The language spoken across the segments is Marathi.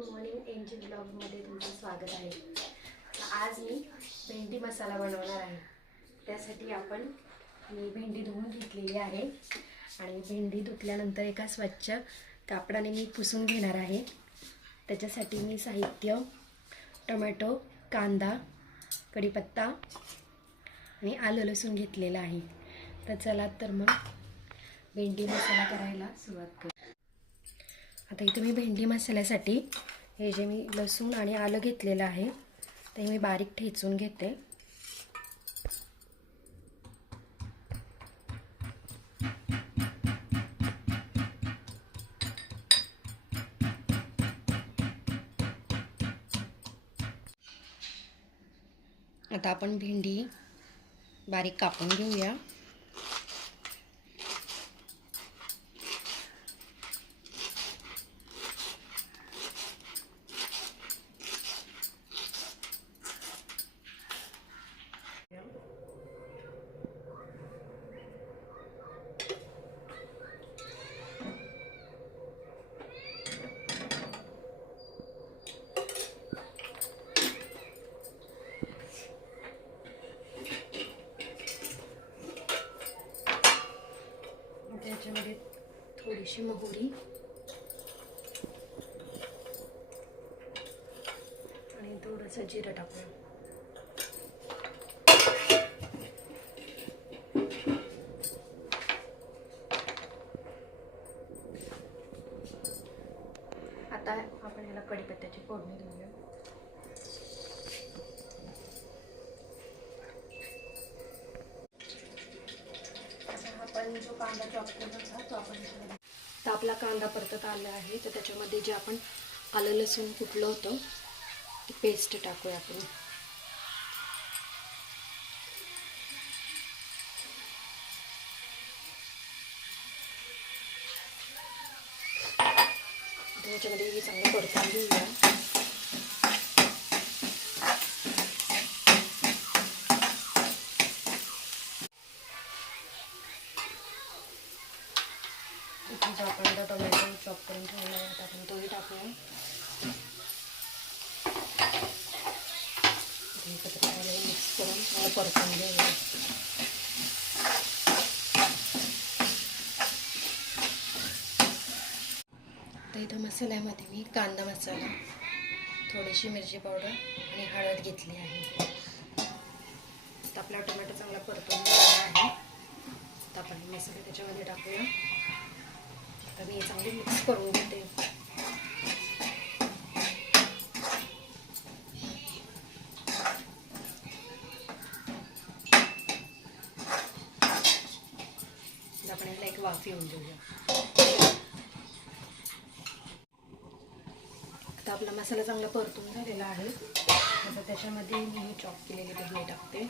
मॉर्निंग एनजी ब्लॉगमध्ये तुमचं स्वागत आहे। आज मी भेंडी मसाला बनवणार आहे। त्यासाठी मी भेंडी धुवून घेतलेली आहे आणि भेंडी धुतल्यानंतर एका स्वच्छ कापडाने मी पुसून घेणार आहे। त्याच्यासाठी मी साहित्य टोमॅटो, कांदा, कढीपत्ता आणि आलं लसूण घेतलेला आहे। तर चला तर मग भेंडी मसाला करायला सुरुवात करू। आता इथे मी भेंडी मसाल्यासाठी हे जे मी लसूण आणि आलं घेतलेलं आहे ते मी बारीक ठेचून घेते। आता आपण भेंडी बारीक कापून घेऊया। त्याच्यामध्ये थोडीशी मोहरी आणि थोडंसं जिरं टाकूया। आता आपण याला कढीपत्त्याची फोडणी देऊया। आपण जो कांदा चॉप केला होता तो आपण तर आपला कांदा परतत आला आहे। तर त्याच्यामध्ये जे आपण आलं लसूण कुटलं होतं ती पेस्ट टाकूया आपण। त्याच्यामध्ये हे चांगलं परतून घेऊया। जो आपण टोमॅटो चॉप करून ठेवला आहे आता आपण तोही टाकूया। एकत्र मिक्स करून परतून घेऊया। तर इथं मसाल्यामध्ये मी कांदा मसाला, थोडीशी मिरची पावडर आणि हळद घेतली आहे। तर आपला टोमॅटो चांगला परतून घेतला आहे। तर आपण मसाले त्याच्यामध्ये टाकूया। तर मी चांगली मिक्स करून घेते। आपण याला एक वाफ येऊन देऊया। आता आपला मसाला चांगला परतून झालेला आहे। आता त्याच्यामध्ये मी चॉप केलेली भेंडी टाकते।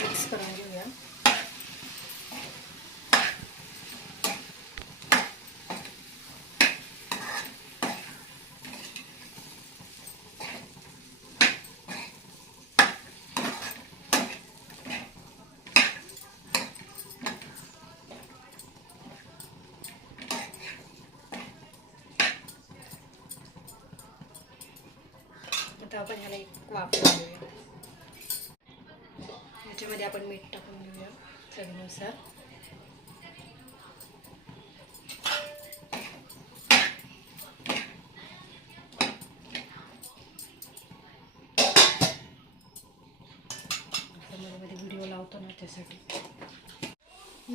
मिक्स करून घेऊया। आता आपण ह्याला एक वाफ देऊया। याच्यामध्ये आपण मीठ टाकून घेऊया चवीनुसार। मध्ये व्हिडिओ लावतो ना त्यासाठी।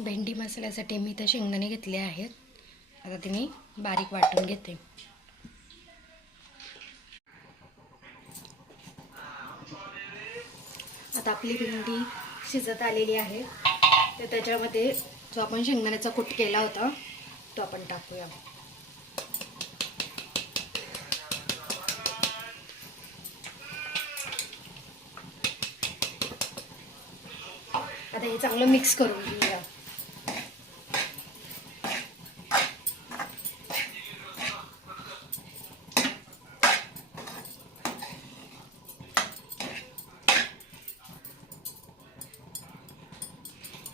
भेंडी मसाल्यासाठी मी तर शेंगदाणे घेतले आहेत। आता ते मी बारीक वाटून घेते। आता आपली भेंडी शिजत आलेली आहे। तर त्याच्यामध्ये जो आपण शेंगदाण्याचा कूट केला होता तो आपण टाकूया। आता हे चांगलं मिक्स करून घेऊया।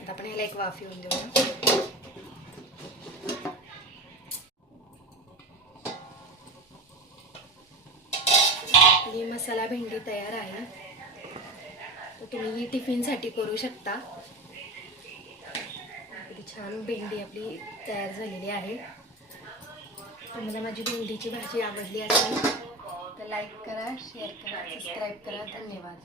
आता आपण याला एक वाफ येऊन देऊया। आपली मसाला भेंडी तयार आहे. तर तुम्ही ही टिफिनसाठी करू शकता. किती छान भेंडी आपली तयार झालेली आहे. तुम्हाला माझी भेंडीची भाजी आवडली असेल तर लाईक करा, शेअर करा, सबस्क्राईब करा. धन्यवाद.